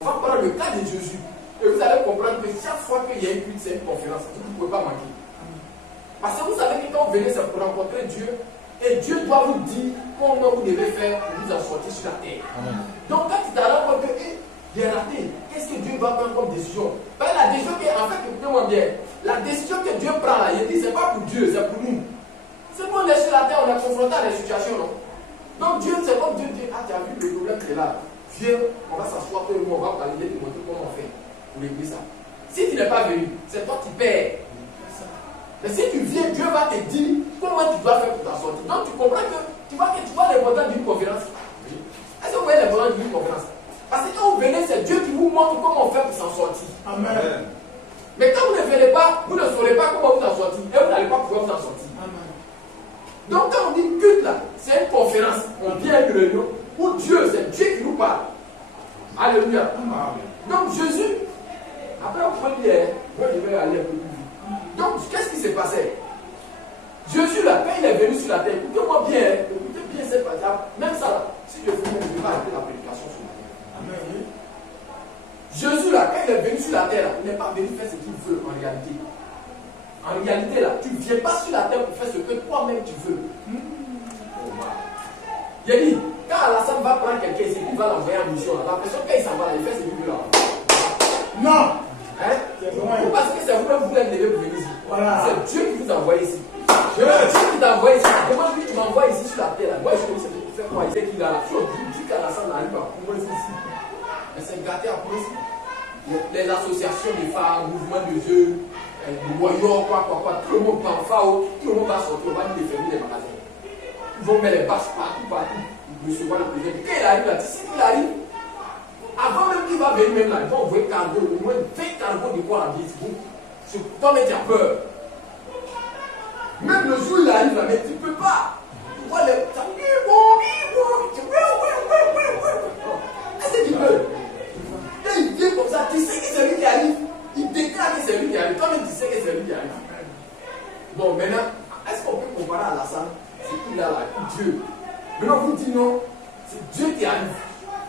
On va prendre le cas de Jésus. Et vous allez comprendre que chaque fois qu'il y a une culte, c'est une conférence. Vous ne pouvez pas manquer. Parce que vous savez que quand vous venez, c'est pour rencontrer Dieu. Et Dieu doit vous dire comment vous devez faire pour vous en sortir sur la terre. Amen. Donc quand tu t'as rendu compte que j'ai raté, qu'est-ce que Dieu doit prendre comme décision? Ben, la décision qui est, en fait, écoutez-moi bien, la décision que Dieu prend là, il dit, c'est pas pour Dieu, c'est pour nous. C'est pour on est sur la terre, on est confronté à des situations, non? Donc Dieu, c'est comme Dieu dit, ah, tu as vu le problème qui est là. Viens, on va s'asseoir, tout le monde, on va parler, te montrer comment on fait pour régler ça. Si tu n'es pas venu, c'est toi qui perds. Mais si tu viens, Dieu va te dire comment tu dois faire pour t'en sortir. Donc tu comprends que tu vois l'importance d'une conférence. Est-ce que vous voyez l'importance d'une conférence? Parce que quand vous venez, c'est Dieu qui vous montre comment faire pour s'en sortir. Amen. Mais quand vous ne venez pas, vous ne saurez pas comment vous en sortir. Et vous n'allez pas pouvoir vous en sortir. Amen. Donc quand on dit culte là, c'est une conférence. On vient à une réunion où Dieu, c'est Dieu qui nous parle. Alléluia. Amen. Donc Jésus, après on peut dire, moi je vais aller un peu plus vite. Donc, qu'est-ce qui s'est passé? Jésus, là, quand il est venu sur la terre, écoutez-moi bien, écoutez bien cette partie. Même ça, là, si je fais, je ne vais pas arrêter la prédication sur la terre. Amen. Jésus, là, quand il est venu sur la terre, là, il n'est pas venu faire ce qu'il veut en réalité. En réalité, là, tu ne viens pas sur la terre pour faire ce que toi-même tu veux. Il a dit, quand Alassane va prendre quelqu'un ici, il va l'envoyer en mission, là, la personne, quand il s'en va là, il fait ce qu'il veut là. Non! Hein? Vous pensez que c'est vous-même vous êtes levé pour venir ici. Voilà. C'est Dieu qui vous envoie ici. Dieu qui t'a envoyé ici. Comment tu m'envoies ici sur la terre? Moi, je dis c'est pour faire quoi? Il sait qu'il a la chose. Il dit qu'Alassane n'arrive pas pour ici. Mais c'est gâté à ici. Les associations de femmes, mouvements de jeux, le royaume, quoi. Tout le monde va en FAO. Tout le monde va sortir. On va dire fermer les magasins. Ils vont mettre les bâches partout. Ils recevoir le président. Quand il arrive là, si il arrive, avant même qu'il va venir, même là, ils vont envoyer cargo, au moins 20 cargos de quoi en Facebook. C'est toi-même qui as peur. Même le jour où il arrive là, mais tu ne peux pas. Tu vois les. Est-ce que tu peux? Quand il vient comme ça, tu sais que c'est lui qui arrive. Il déclare que c'est lui qui arrive. Toi-même, tu sais que c'est lui qui arrive. Bon, maintenant, est-ce qu'on peut comparer à Alassane? C'est qu'il a là, Dieu. Maintenant, vous dites non, c'est Dieu qui arrive.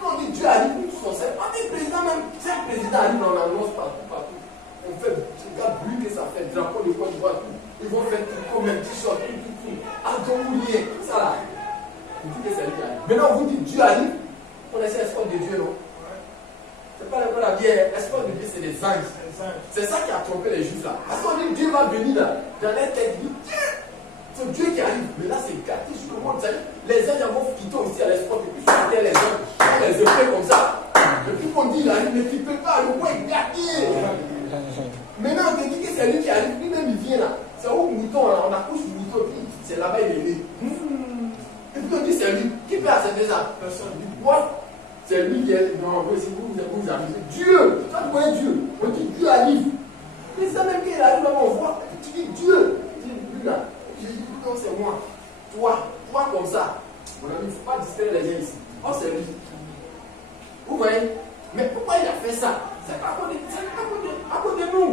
Quand on dit Dieu arrive, nous tous on sait. On dit président même, si un président arrive, on l'annonce partout. On fait un bruit que ça fait, drapeau de Côte d'Ivoire, tout. Ils vont faire tout comme un t-shirt, tout. Adonoulier, tout ça là. On dit que c'est lui qui arrive. Maintenant, on vous dit Dieu arrive, on essaie l'espoir de Dieu, non? C'est pas la vie, l'espoir de Dieu, c'est des anges. C'est ça qui a trompé les juifs là. Parce qu'on dit Dieu va venir là, dans leur tête, il dit c'est Dieu qui arrive. Mais là, c'est gâté sur le monde. Les anges vont quitter aussi à l'espoir, et puis sur la terre, les anges, les épées comme ça. Et puis on dit, il arrive, mais tu ne peux pas, le roi est gâté. Maintenant, on te dit que c'est lui qui arrive, lui-même il vient là. C'est au mouton, là, on accouche du mouton, puis c'est là-bas, il est né. Et puis on dit, c'est lui. Qui peut accepter ça? Personne. Quoi? C'est lui qui est. Non, vous amusez. Dieu! Toi, tu connais Dieu. On dit, Dieu arrive. Mais ça même qu'il arrive, là, on voit. Tu dis, Dieu. Tu dis, lui là. Je dis, non, c'est moi. Toi comme ça. Mon ami, il ne faut pas distraire les gens ici. Oh, c'est lui. Vous voyez? Mais pourquoi il a fait ça? C'est pas à cause de nous.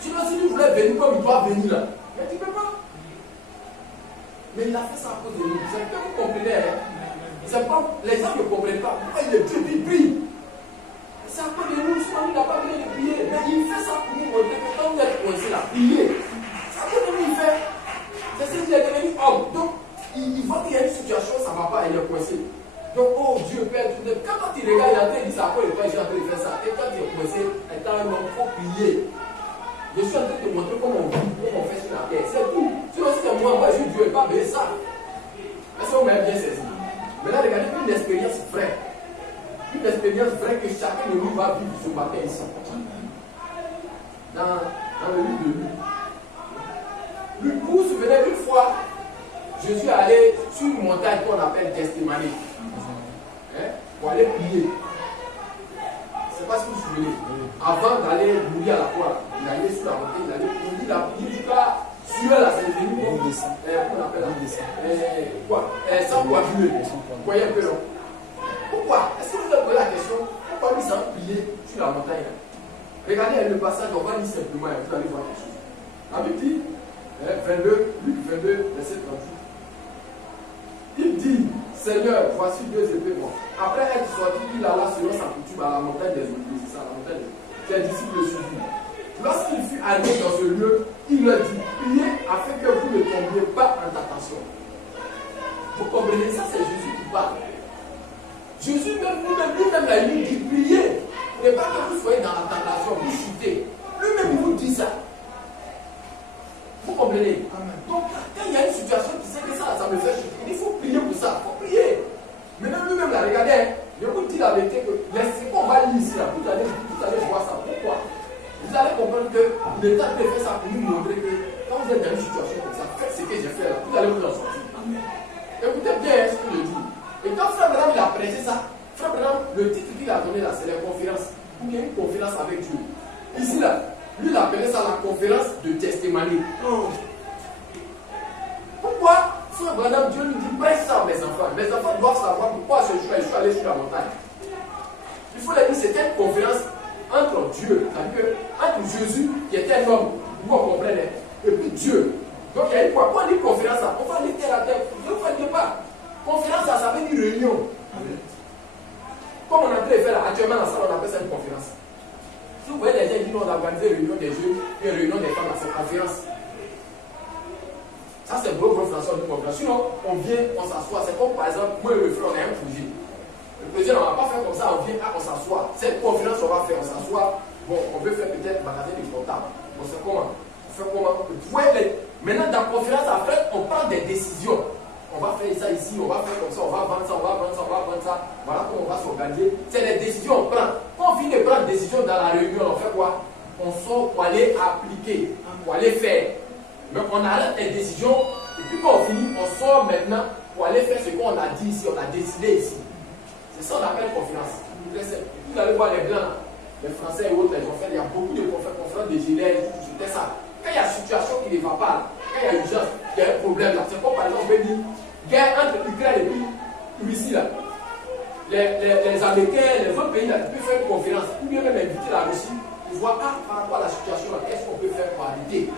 Sinon, si lui voulait venir comme il doit venir là, mais tu ne peux pas. Mais il a fait ça à cause de nous. C'est que vous comprenez. Hein? C'est pas, les gens ne comprennent pas. Pourquoi il est Dieu qui brille? C'est à cause de nous. Souvent, il n'a pas besoin de prier. Mais il fait ça pour nous montrer que quand vous êtes coincé là, priez. C'est à cause de nous il fait. C'est ce qu'il est devenu homme. Donc, il voit qu'il y a une situation, ça ne va pas, il est coincé. Donc, oh Dieu, Père, quand tu regardes, il dit ça, après, je suis en train de faire ça. Et quand tu es coincé, étant un homme, il faut prier. Je suis en train de te montrer comment on vit, comment on fait sur la terre. C'est tout. Sinon, si c'est moi, je Dieu, pas bien ça. Est-ce que vous m'avez bien saisi? Maintenant, regardez une expérience vraie. Une expérience vraie que chacun de nous va vivre ce matin ici. Dans le livre de Luc. Vous vous souvenez, une fois, Jésus est allé sur une montagne qu'on appelle Gethsémani. Pour aller prier. Je ne sais pas si vous vous souvenez. Avant d'aller mourir à la croix, il allait sur la montagne, il allait prier. Il a prié du cas, sueur là, c'est devenu comme on appelle là. Sans coaguler. Vous voyez un peu non? Pourquoi? Est-ce que vous avez posé la question? Pourquoi lui s'en prier sur la montagne là? Regardez le passage, on va lire simplement, vous allez voir quelque chose. La Bible dit, 22, Luc 22, verset 38. Il dit, Seigneur, voici 2 épées mortes. Après être sorti, il alla selon sa coutume à la montagne des Oliviers. C'est ça, la montagne. Ses disciples le suivirent. Lorsqu'il fut allé dans ce lieu, il leur dit, priez afin que vous ne tombiez pas en tentation. Vous comprenez ça, c'est Jésus qui parle. Jésus lui-même l'a dit, priez. Ne pas que vous soyez dans la tentation, vous chutez. Lui-même vous dit ça. Vous comprenez? Amen. Donc, quand il y a une situation qui sait que ça me fait chuter, il faut prier pour ça. Il faut prier. Maintenant, lui-même l'a regardé. Je vous dis la vérité que ce qu'on va lire ici, là, vous allez voir ça. Pourquoi? Vous allez comprendre que l'État peut faire ça pour nous montrer que quand vous êtes dans une situation comme ça, faites ce que j'ai fait là, vous allez vous en sortir. Amen. Écoutez bien ce que je dis. Et quand Frère Branham il a prêché ça, Frère Branham, le titre qu'il a donné là, c'est la conférence. Ou bien une conférence avec Dieu. Ici là, lui il appelait ça la conférence de testimony. Pourquoi Frère Branham, Dieu lui dit, prêche ça à mes enfants. Mes enfants doivent savoir pourquoi je suis allé sur la montagne. Il faut leur dire, c'était une conférence entre Dieu, entre Jésus qui était un homme, vous comprenez, et puis Dieu. Donc il y a une fois, quand on dit conférence, on va aller terre à terre, ne voyez pas. Conférence, ça veut dire réunion. Comme on est en train de faire actuellement dans la salle, on appelle ça une conférence. Si vous voyez les gens qui disent on a organisé une réunion des jeunes, une réunion des femmes, c'est conférence. Ça c'est gros français, on dit conférence. Sinon, on vient, on s'assoit. C'est comme par exemple, moi et le frère, on a un projet. Le président, on ne va pas faire comme ça, on vient, on s'assoit. Cette conférence, on va faire, on s'assoit. Bon, on veut faire peut-être magasin de portable. On sait comment. On fait comment. Vous voyez, maintenant, dans la conférence, après, on prend des décisions. On va faire ça ici, on va faire comme ça, on va vendre ça, on va vendre ça, on va vendre ça. Voilà comment on va s'organiser. C'est les décisions qu'on prend. Quand on finit de prendre des décisions dans la réunion, on fait quoi? On sort pour aller appliquer, pour aller faire. Mais on arrête les décisions et puis quand on finit, on sort maintenant pour aller faire ce qu'on a dit ici, on a décidé ici. C'est ça qu'on appelle conférence. Vous allez voir les blancs, les Français et autres, ils ont fait, il y a beaucoup de conférences de gilets, c'était ça. Quand il y a une situation qui ne va pas, quand il y a urgence, il y a un problème là. C'est comme par exemple, on peut dire, guerre entre Ukraine et puis Russie là. Les Américains, les autres pays là, ils peuvent faire une conférence, ou bien même inviter la Russie pour voir par rapport à la situation là, qu'est-ce qu'on peut faire pour arrêter.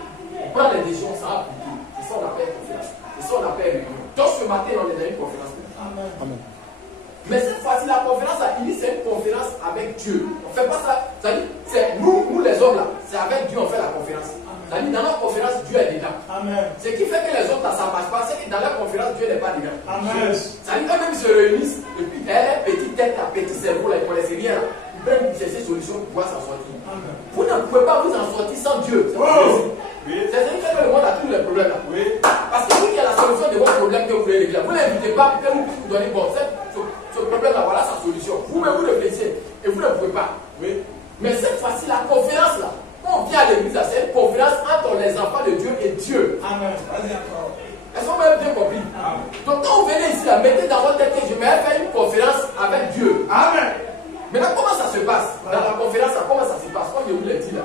On prend les décisions, ça va appliquer. C'est ça qu'on appelle conférence. C'est ça qu'on appelle réunion. Donc ce matin, on est dans une conférence. Amen. Amen. Mais cette fois-ci, la conférence là, il dit c'est une conférence avec Dieu. On ne fait pas ça. C'est-à-dire, c'est nous les hommes là, c'est avec Dieu on fait la conférence. C'est-à-dire, dans notre conférence, Dieu est dedans. Amen. Ce qui fait que les autres, ça ne marche pas, c'est que dans leur conférence, Dieu n'est pas dedans. Amen. C'est-à-dire, quand même, ils se réunissent, et puis, un petit tête, un petit cerveau, là, ils ne connaissent rien. Là. Ils prennent ces solutions pour pouvoir s'en sortir. Amen. Vous ne pouvez pas vous en sortir sans Dieu. C'est-à-dire que le monde a tous les problèmes là. Oui. Parce que vous qui a la solution de vos problèmes que vous voulez régler, vous ne l'invitez pas pour que vous donner bon. Ce problème-là, voilà sa solution. Vous-même, vous réfléchissez et vous ne pouvez pas. Oui. Mais cette fois-ci, la conférence là, quand on vient à l'église, c'est une conférence entre les enfants de Dieu et Dieu. Amen. Est-ce qu'on m'a bien compris? Amen. Donc quand vous venez ici, là, mettez dans votre tête que je vais faire une conférence avec Dieu. Amen. Maintenant, comment ça se passe? Dans la conférence, là, comment ça se passe? Comme je vous l'ai dit là,